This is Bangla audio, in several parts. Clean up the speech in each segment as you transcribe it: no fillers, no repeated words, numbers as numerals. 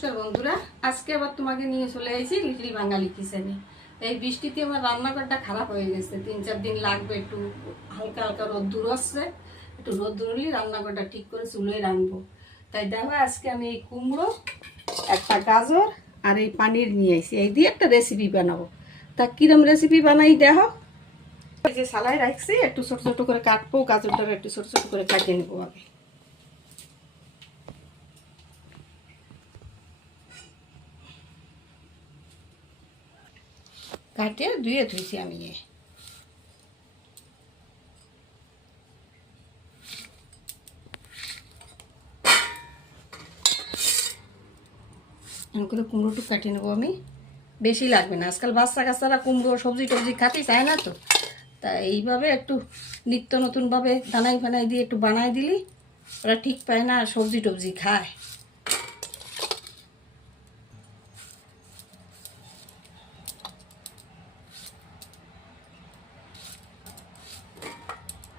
নমস্কার বন্ধুরা, আজকে আবার তোমাকে নিয়ে চলে এসেছি লিটল বাঙালি কিচেনে। এই বৃষ্টিতে আমার রান্নাঘরটা খারাপ হয়ে গেছে, 3-4 দিন লাগবে। একটু হালকা হালকা রোদ্দুর আসছে, একটু রোদ্দুর হলেই রান্নাঘরটা ঠিক করে চুলোয় রাখবো। তাই দেখো আজকে আমি এই কুমড়ো, একটা গাজর আর এই পানির নিয়ে এসেছি, এই দিয়ে একটা রেসিপি বানাবো। তা কিরম রেসিপি বানাই দেখো। এই যে সালাই রাখছি, একটু ছোট ছোট করে কাটবো, গাজরটা একটু ছোট ছোট করে কাটিয়ে নেবো আগে। কাটিয়ে ধুয়ে ধুইছি আমি। করে কুমড়োটুকু কাটিয়ে নেবো আমি, বেশি লাগবে না। আজকাল বাচ্চা কাচ্চারা কুমড়ো সবজি টবজি খাতে চায় না, তো তা এইভাবে একটু নিত্য নতুনভাবে দানাই ফানাই দিয়ে একটু বানাই দিলি ওরা ঠিক পায় না, আর সবজি টবজি খায়।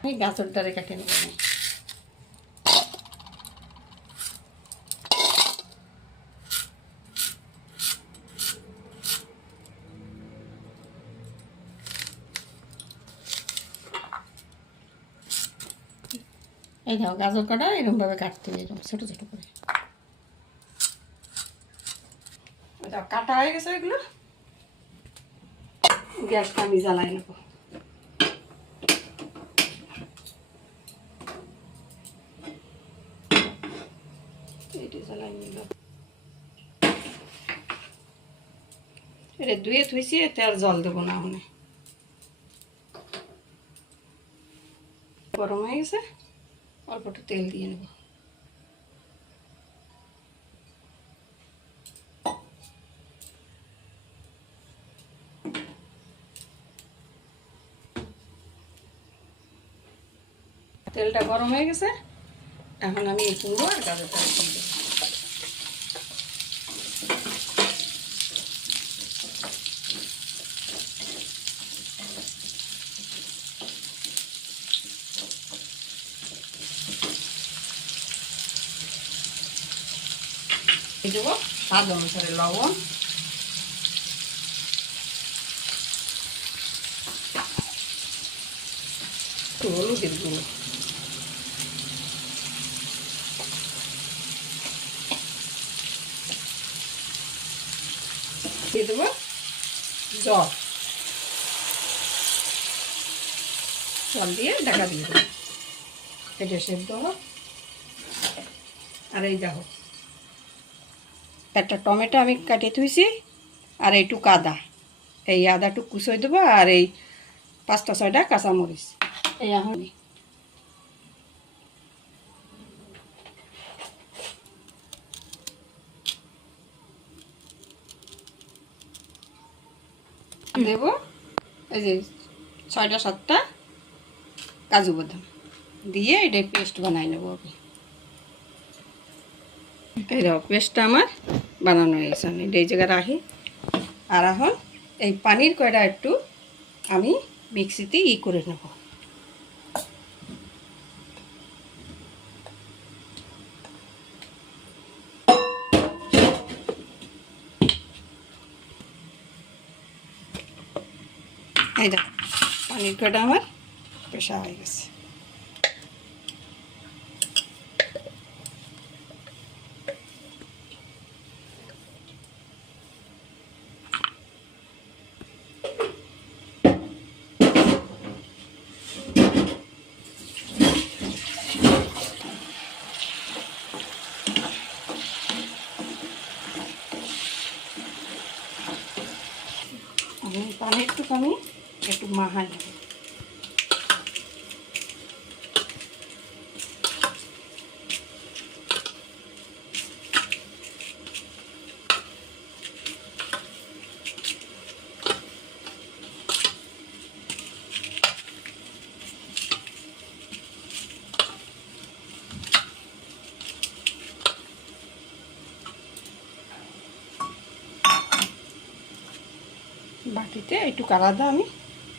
আমি গাজরটারে কাটিয়ে নেবো আমি। এই দেখো গাজর কাটা এরকমভাবে কাটতে হবে, এরকম ছোটো ছোটো করে। কাটা হয়ে গেছে এগুলো, গ্যাসটা আমি জ্বালাই নেবো। এইটা জ্বালাই নিল, এটা ধুয়ে থুইছি, এতে আর জল দেবো না। মনে গরম হয়ে গেছে, অল্প একটু তেল দিয়ে নেব। তেলটা গরম হয়ে গেছে, এখন আমি এই কুমড়ো আর গাজরটা দিয়ে দেবো। দিয়ে দেবো স্বাদ অনুসারে লবণ, একটু হলুদের গুঁড়ো, দিয়ে দেবো জল, জল দিয়ে ঢাকা দিয়ে দেবো। এটা সেদ্ধ হোক। আর এই দেখো একটা টমেটো আমি কাটিয়ে থুইছি, আর এইটুকু আদা, এই আদাটুকু কুচোই দেবো, আর এই 5-6টা কাঁচামরিচ। এই এখন দেব এই যে 6-7টা কাজু বাদাম দিয়ে এটা পেস্ট বানাই নেবো আমি। এই দেখো পেস্টটা আমার বানানো হয়ে গেছে, আমি এই জায়গায় রাখি। আর এখন এই পানির কয়টা একটু আমি মিক্সিতে করে নেব। এই দেখো পানির কয়টা আমার পেশা হয়ে গেছে। পানি একটু মাখা নেব। বাটিতে একটু আলাদা আমি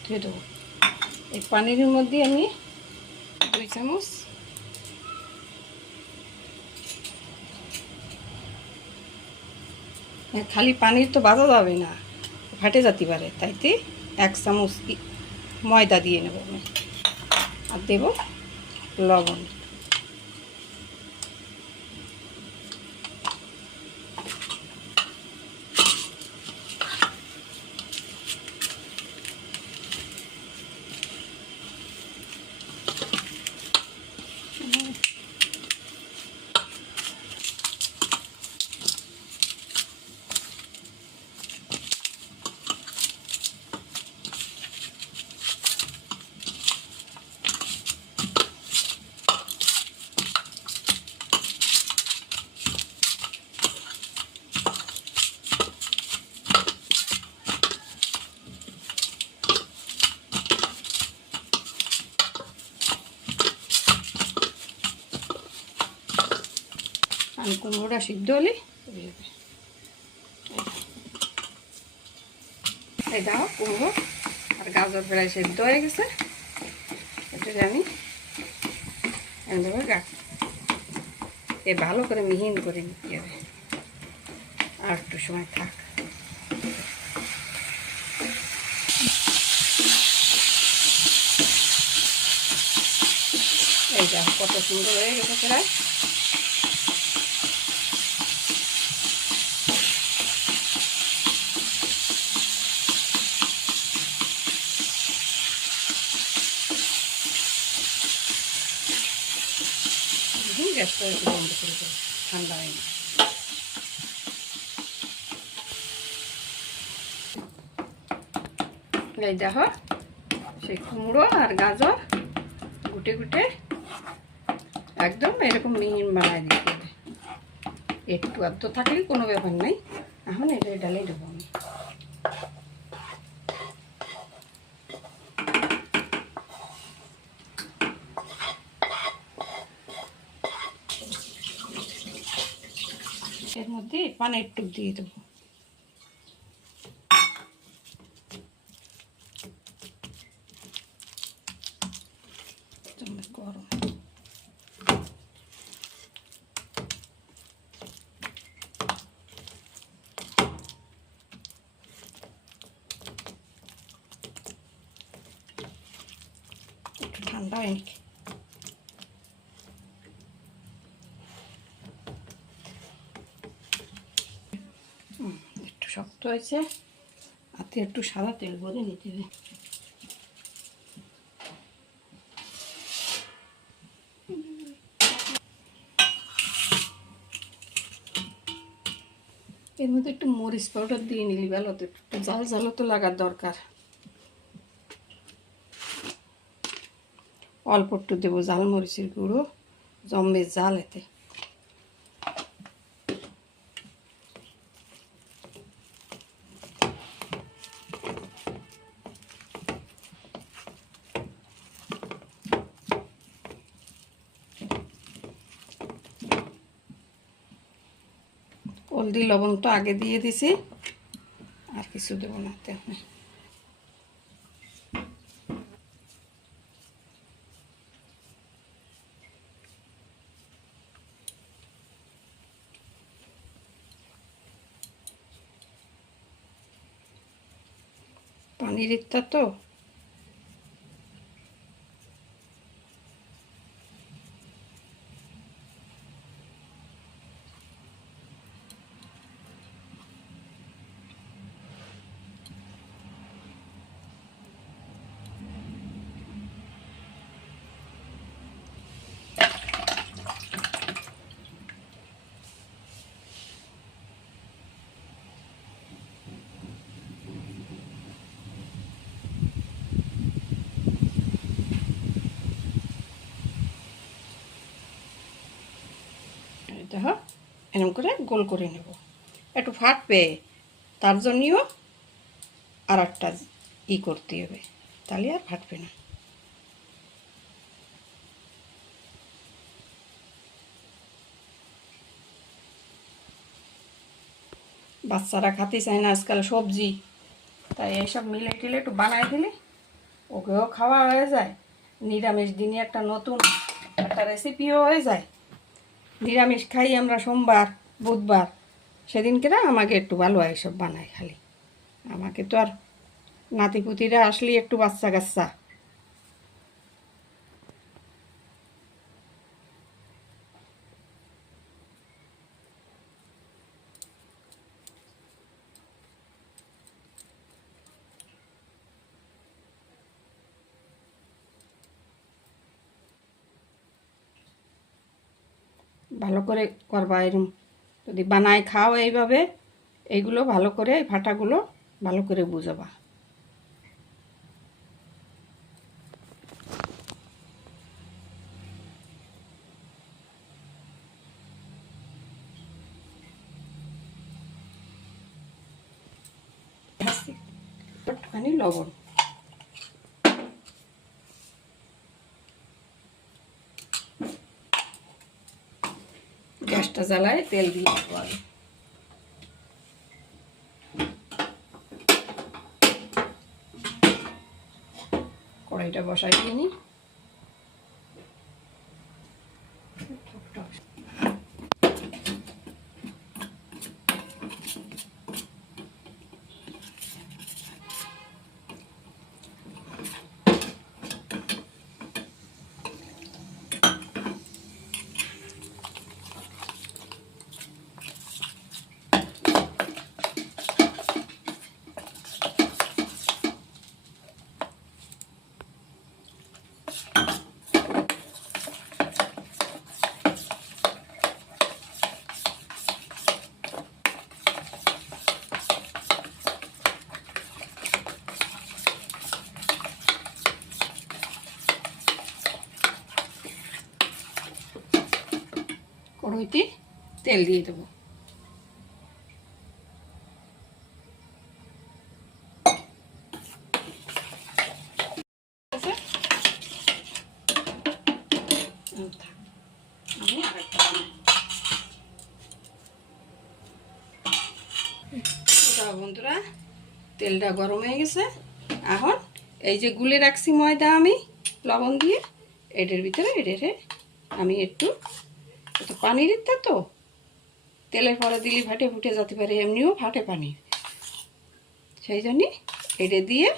ধুয়ে দেবো। এই পানির মধ্যে আমি 2 চামচ খালি পানির তো বাজা যাবে না, ফাটে যেতে পারে, তাইতে 1 চামচ ময়দা দিয়ে নেব আমি, আর দেব লবণ। আর কুমড়োটা সিদ্ধ হলে এই দাও, কুমড়ো আর গাজর প্রায় সিদ্ধ হয়ে গেছে, এটাকে আমি ভালো করে মিহিন করে নিতে হবে। আর একটু সময় থাক। এই যা কত সুন্দর হয়ে গেছে প্রায়। গ্যাসটা একটু বন্ধ করে দেবো, ঠান্ডা হয়ে গেছে। এই দেখো সেই কুমড়ো আর গাজর গুটে গুটে একদম এরকম মিহিন বানায় দিতে হবে। একটু আধ থাকলে কোনো ব্যাপার নেই। এখন এটা ডালে দেবো আমি। এর মধ্যে পানের টুক দিয়ে দেবো। গরম একটু ঠান্ডা হয় নাকি? একটু শক্ত হয়েছে, হাতে একটু সাদা তেল ভরে নিতে হবে। এর মধ্যে একটু মরিচ পাউডার দিয়ে নিলি ভালো, তো একটু জাল জালও তো লাগার দরকার। অল্প একটু দেবো জাল মরিচের গুঁড়ো, জম্বে জাল এতে। হলদি লবণ তো আগে দিয়ে দিছি, আর কিছু দেবো না। পানির ইত্যা তো দেখো এরকম করে গোল করে নেব। একটু ফাটবে, তার জন্যও আর একটা করতে হবে, তাহলে আর ফাটবে না। বাচ্চারা খেতে চায় না আজকাল সবজি, তাই এইসব মিলে টিলে একটু বানাই দিলে ওকেও খাওয়া হয়ে যায়, নিরামিষ দিনে একটা নতুন একটা রেসিপিও হয়ে যায়। নিরামিষ খাই আমরা সোমবার বুধবার, সেদিনকে আমাকে একটু ভালো এইসব বানায় খালি। আমাকে তো আর নাতিপুতিরা আসলে একটু বাচ্চা কাচ্চা। ভালো করে করবা এরম, যদি বানায় খাও এইভাবে, এইগুলো ভালো করে এই ফাটাগুলো ভালো করে বুঝাবা। একটুখানি লবণ, গ্যাসটা জ্বালায় তেল দিয়ে দেবো আগে। কড়াইটা বসাই দিয়ে নি। কড়াইতে তেল দিয়ে দেবো। বন্ধুরা, তেলটা গরম হয়ে গেছে। এখন এই যে গুলে রাখছি ময়দা আমি লবণ দিয়ে, এটার ভিতরে আমি একটু পানি দিতে, তো তেলের পরে দিলে ফাটে ফুটে যেতে পারে, এমনিও ফাটে পানি, সেই জন্যে এটা দিয়ে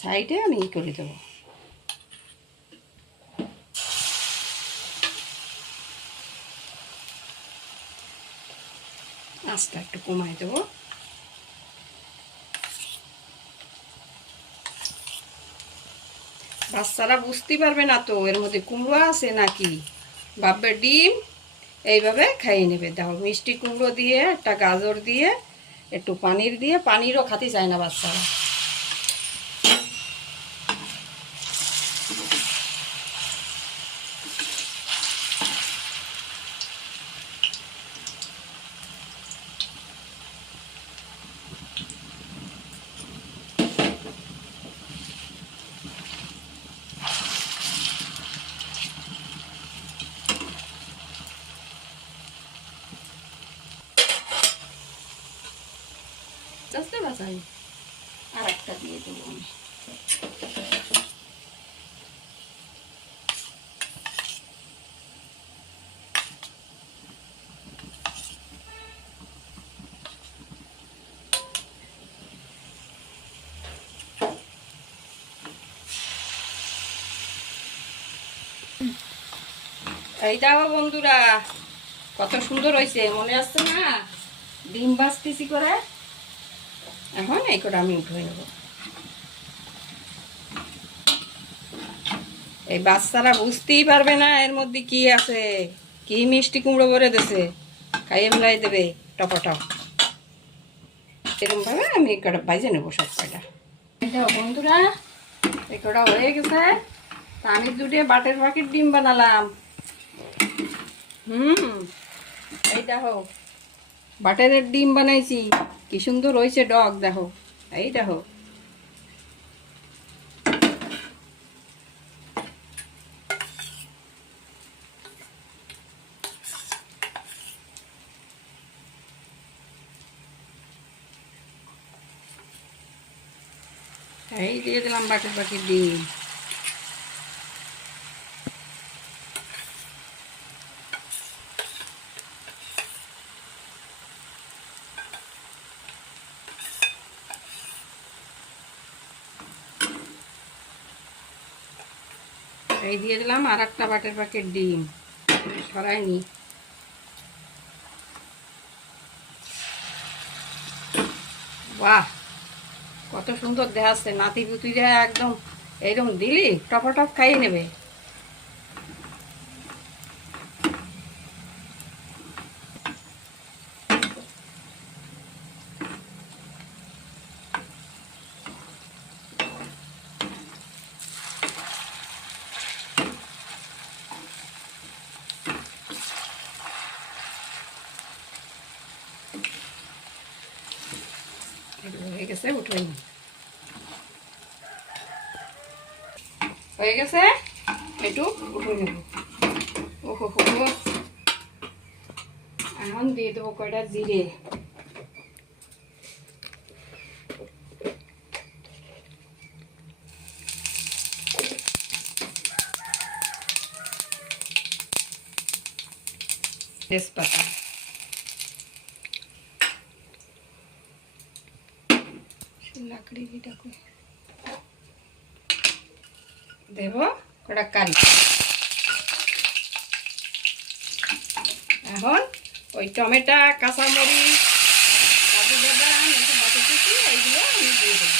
সাইডে আমি করে দেবো। আঁচটা একটু কমাই দেবো। বাচ্চারা বুঝতে পারবে না তো এর মধ্যে কুমড়ো আছে নাকি, ভাববে ডিম, এইভাবে খাইয়ে নেবে। দেখো মিষ্টি কুমড়ো দিয়ে, একটা গাজর দিয়ে, একটু পানির দিয়ে, পানিরও খাতে চায় না বাচ্চারা। বুঝতে পারছি, আর একটা দিয়ে দেবো আমি। এই দাও বন্ধুরা, কত সুন্দর হয়েছে, মনে আসছে না? ডিম ভাজতেছি করে, এখন এই করে আমি উঠে নেব। এই বাচ্চারা বুঝতেই পারবে না এর মধ্যে কি আছে, কি মিষ্টি কুমড়ো ভরে দিয়েছে, খাইয়ে ফেলাই দেবে টপটপ। এরকম ভাবে আমি এই কটা ভাজে নেবো সব কয়টা। এটা বন্ধুরা এই কটা হয়ে গেছে, তা আমি দুটো বাটের পাখির ডিম বানালাম। এই দেখো বাটারের ডিম বানাইছি, কি সুন্দর হয়েছে ডগ, দেখো এই দেখো। এই দিয়ে দিলাম বাটার পাখির ডিম। এই দিয়ে দিলাম আর একটা বাটের প্যাকেট ডিম, সরাই নি। বাহ, কত সুন্দর দেখাচ্ছে, নাতি পুতিরা একদম এইরকম দিলি টপাটপ খাইয়ে নেবে। হয়ে গেছে, উঠোই হয়ে গেছে, একটু উঠে নেব। ওহো হো, এখন দিয়ে দেবো কয়টা জিরে। তেজপাতা, দেব কটা কারি। এখন ওই টমেটো, কাঁচামরিচ, কাজু বাদাম একটু বাটি কুচি এইগুলো আমি দিয়ে দেবো।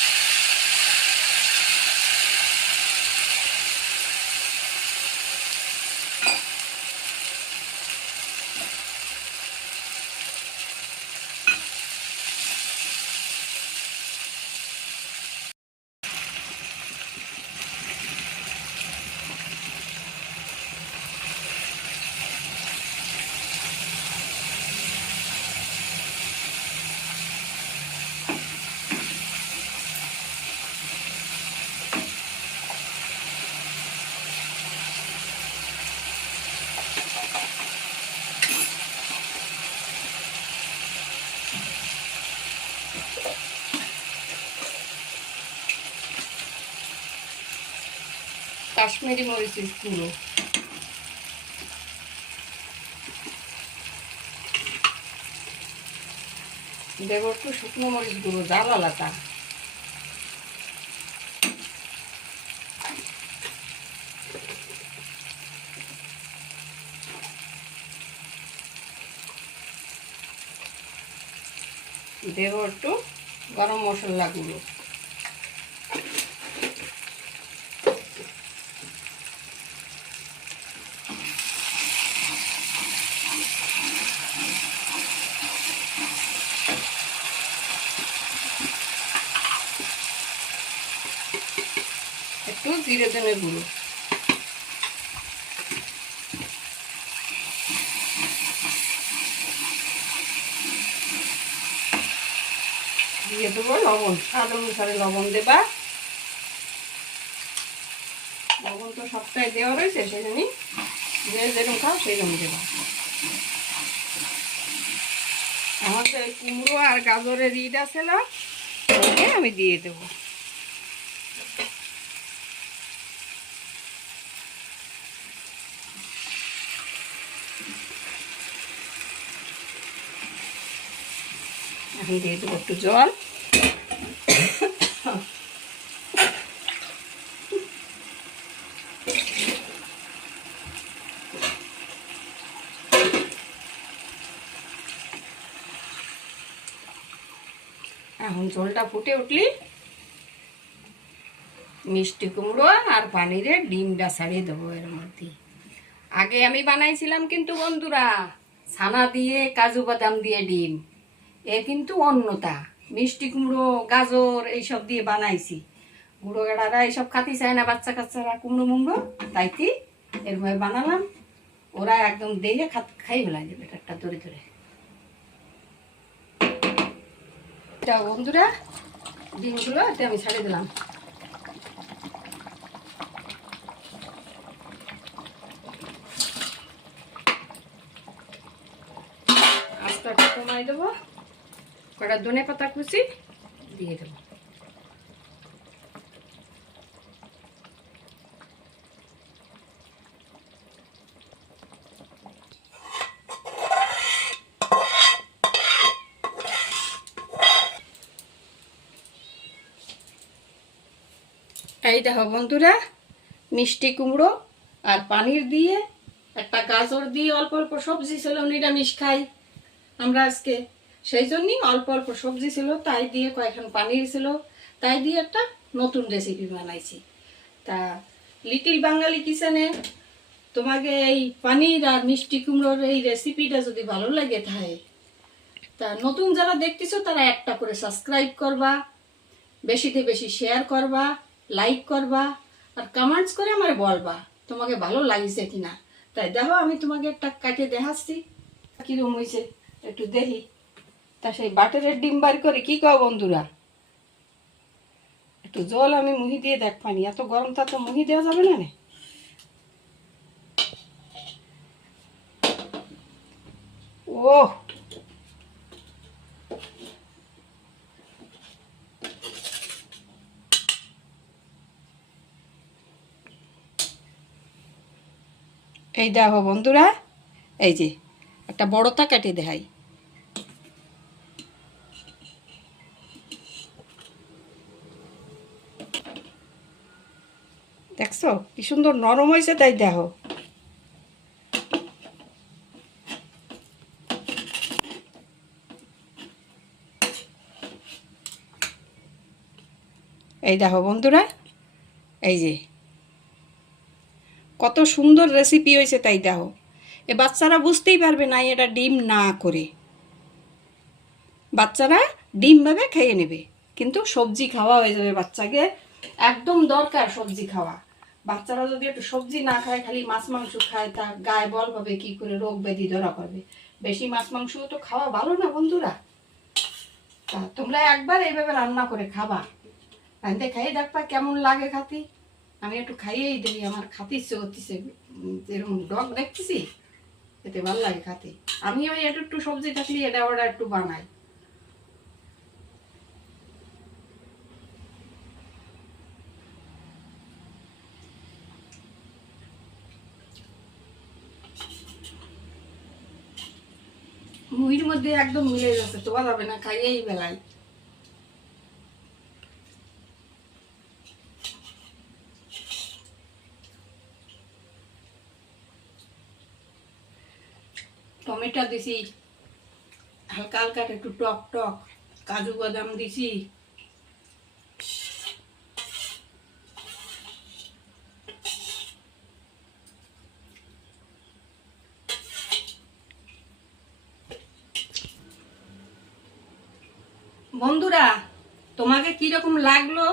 কাশ্মীরি মরিচের গুঁড়ো, দেব একটু শুকনো মরিচ গুঁড়ো, জাল আলাদা। দেব একটু গরম মশলা গুঁড়ো। একটু জিরে ধনে গুঁড়ো। দিয়ে দেবো লবণ, স্বাদ অনুসারে লবণ দেবা। লবণ তো সবটাই দেওয়া রয়েছে, সেই জন্যই যে যেরকম খাও সেই রকম দেবা। আমাদের কুমড়ো আর গাজরের ঈদ আছে না, ওকে আমি দিয়ে দেবো। এখন দিয়ে দেবো একটু জল। এখন ঝোলটা ফুটে উঠলি মিষ্টি কুমড়ো আর পানিরের ডিমটা ছাড়িয়ে দেবো এর মধ্যে। আগে আমি বানাইছিলাম কিন্তু বন্ধুরা ছানা দিয়ে, কাজু বাদাম দিয়ে ডিম, এ কিন্তু অন্যটা। মিষ্টি কুমড়ো, গাজর এইসব দিয়ে বানাইছি। বুড়ো গাড়ারা এইসব খাতে চায় না, বাচ্চা কাচ্চারা কুমড়ো মুমড়ো, তাইতে এরভাবে বানালাম। ওরা একদম দেখে খাই ফেলাই দেবে একটা ধরে ধরে। বন্ধুরা ডিমগুলো এতে আমি ছাড়িয়ে দিলাম। আস্তে কমাই দেবো, কটা ধনে পাতা কুচি দিয়ে দেবো। এই দেখো বন্ধুরা, মিষ্টি কুমড়ো আর পানির দিয়ে একটা গাজর দিয়ে অল্প অল্প সবজি ছিল, নিরামিষ খাই আমরা আজকে, সেই জন্যই অল্প অল্প সবজি ছিল, তাই দিয়ে কয়েকখান পানির ছিল, তাই দিয়ে একটা নতুন রেসিপি বানাইছি। তা লিটিল বাঙালি কিচেনে তোমাকে এই পানির আর মিষ্টি কুমড়োর এই রেসিপিটা যদি ভালো লাগে থাকে, তা নতুন যারা দেখতেছো তারা একটা করে সাবস্ক্রাইব করবা, বেশিতে বেশি শেয়ার করবা, লাইক করবা, আর কমেন্টস করে আমার বলবা তোমাকে ভালো লাগছে কিনা। তাই দেখো আমি তোমাকে একটা কাটে দেখাচ্ছি কিরম হয়েছে, একটু দেখি। তা সেই বাটারের ডিম বার করে কি কও বন্ধুরা, একটু জল আমি মুহি দিয়ে দেখ, পানি এত গরম তা তো মুহি দেওয়া যাবে না রে। ওহ, এই দেখো বন্ধুরা, এই যে একটা বড়টা কাটে দেখাই। দেখছো কি সুন্দর নরম হয়েছে, তাই দেখো। এই দেখো বন্ধুরা, এই যে কত সুন্দর রেসিপি হয়েছে, তাই দেখো। এ বাচ্চারা বুঝতেই পারবে না এটা ডিম না করে, বাচ্চারা ডিম ভেবে খেয়ে নেবে, কিন্তু সবজি খাওয়া হয়ে যাবে। বাচ্চাকে একদম দরকার সবজি খাওয়া। বাচ্চারা যদি একটু সবজি না খায়, খালি মাছ মাংস খায়, তার গায়ে বল পাবে কি করে, রোগ ব্যাধি ধরা পড়বে। বেশি মাছ মাংস তো খাওয়া ভালো না বন্ধুরা। তা তোমরা একবার এইভাবে রান্না করে খাবা, রাঁধতে খাইয়ে দেখবা কেমন লাগে খাতি। আমি একটু খাইয়েই দিই, আমার খাতে ইচ্ছে করতেছে, এরকম ডগ দেখতেছি, এতে ভালো লাগে খাতে। আমি ওই একটু একটু সবজি থাকলে এটা ওটা একটু বানাই। মুহির মধ্যে একদম মিলে যাচ্ছে, তোয়া যাবে না, খাইয়েই বেলায়। টমেটো দিছি, হালকা হালকা একটু টক টক, কাজু বাদাম দিছি, বন্ধুরা তোমাকে কিরকম লাগলো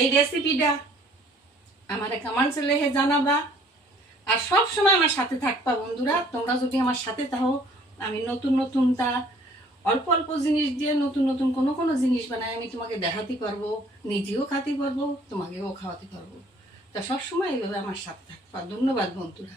এই রেসিপিটা আমারে কমেন্টসে লিখে জানাবা। আর সব সময় আমার সাথে থাকবা বন্ধুরা। তোমরা যদি আমার সাথে থাকো, আমি নতুন নতুন তা অল্প অল্প জিনিস দিয়ে নতুন নতুন কোনো কোনো জিনিস বানাই আমি তোমাকে দেখাতে পারবো, নিজেও খাতে পারবো, তোমাকেও খাওয়াতে পারবো। তা সবসময় এইভাবে আমার সাথে থাকবা। ধন্যবাদ বন্ধুরা।